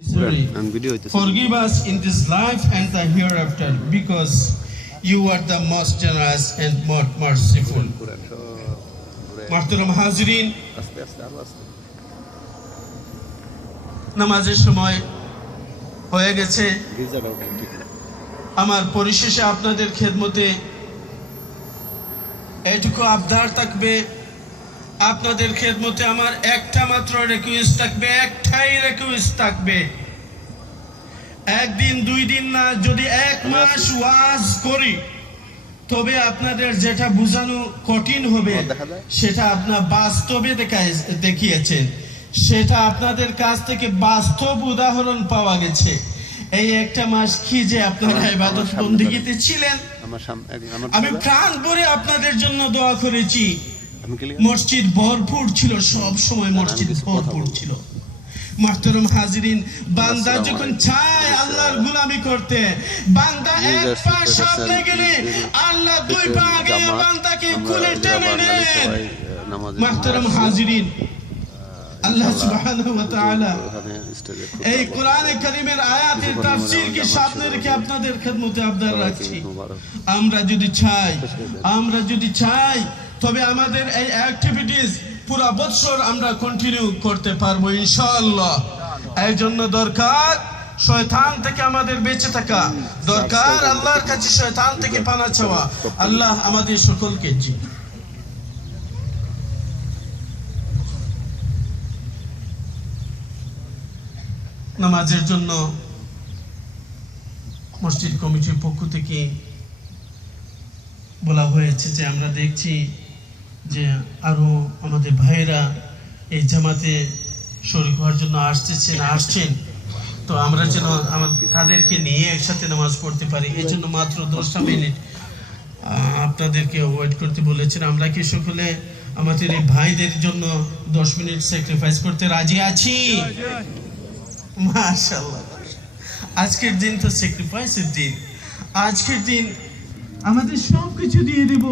Forgive us in this life and the hereafter, because you are the most generous and most merciful. Muhtaram Hazirin, নামাজের সময় হয়ে গেছে। আমার পরিশেষে আপনাদের খেদমতে এটুকু আবদার থাকবে, আপনাদের খেদমতে আমার একটা মাত্র রিকোয়েস্ট থাকবে, একটাই রিকোয়েস্ট থাকবে। একদিন দুই দিন না, যদি এক মাস ওয়াজ করি তবে আপনাদের যেটা বোঝানো কঠিন হবে সেটা আপনার বাস্তবে দেখিয়েছেন, সেটা আপনাদের কাছ থেকে বাস্তব উদাহরণ পাওয়া গেছে। এই একটা মাস কি যে আপনারা ইবাদত বন্দেগীতে ছিলেন, আমি প্রাণ ভরে আপনাদের জন্য দোয়া করেছি। মসজিদ ভরপুর ছিল, সব সময় মসজিদ ভরপুর ছিল। মুহতারাম হাজিরিন, বান্দা যখন চায় আল্লাহর গোলামি করতে, বান্দা এক পা সামনে গেলে আল্লাহ দুই পা আগে বান্দাকে কোলে টেনে নেন। মুহতারাম হাজিরিন, আল্লাহ সুবহানাহু ওয়া তাআলা এই কোরআনে কারীমের আয়াতের তাফসীর কে সামনে রেখে আপনাদের খেদমতে আবদার রাখছি, আমরা যদি চাই তবে আমাদের এই অ্যাক্টিভিটিস পুরা বছর আমরা কন্টিনিউ করতে পারবো ইনশাআল্লাহ। এই জন্য দরকার শয়তান থেকে আমাদের বেঁচে থাকা, দরকার আল্লাহর কাছে শয়তান থেকে পানা চাওয়া। আল্লাহ আমাদের সকলকে নামাজের জন্য মসজিদ কমিটির পক্ষ থেকে বলা হয়েছে যে আমরা দেখছি যে আরো আমাদের ভাইয়েরা এই জামাতে শরীক হওয়ার জন্য আসছেন, তো আমরা যেন তাদেরকে নিয়ে একসাথে নামাজ পড়তে পারি। এই জন্য মাত্র 10টা মিনিট আপনাদেরকে ওয়েট করতে বলেছেন। আমরা কি সকলে আমাদের এই ভাইদের জন্য 10 মিনিট স্যাক্রিফাইস করতে রাজি আছি? মাশাআল্লাহ, আজকের দিন তো স্যাক্রিফাইসের দিন। আজকের দিন আমাদের সবকিছু দিয়ে দেব।